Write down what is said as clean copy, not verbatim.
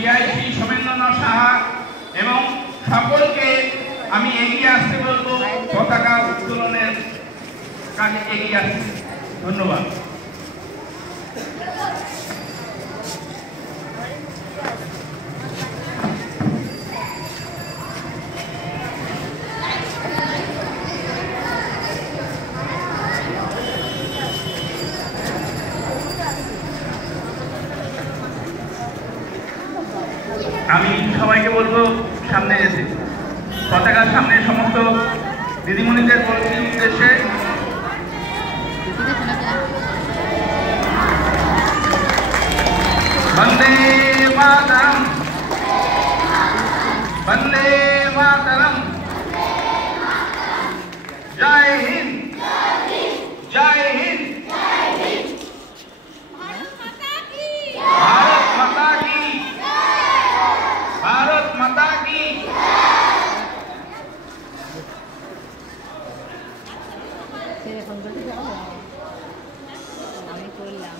TIC Somendranath Saha এবং সকলকে আমি এগিয়ে আসতে বলবো পতাকা উত্তোলনের কাজে এগিয়ে আসতে। ধন্যবাদ। আমি সবাইকে বলবো সামনে এসে পতাকার সামনে সমস্ত দিদিমণিদের বলছি উদ্দেশ্যে বন্দে মাতরম, বন্দে মাতরম, জয় হিন্দ, জয় হিন্দ, भारत माता की, भारत माता की। সেরকম যদি আমি করলাম।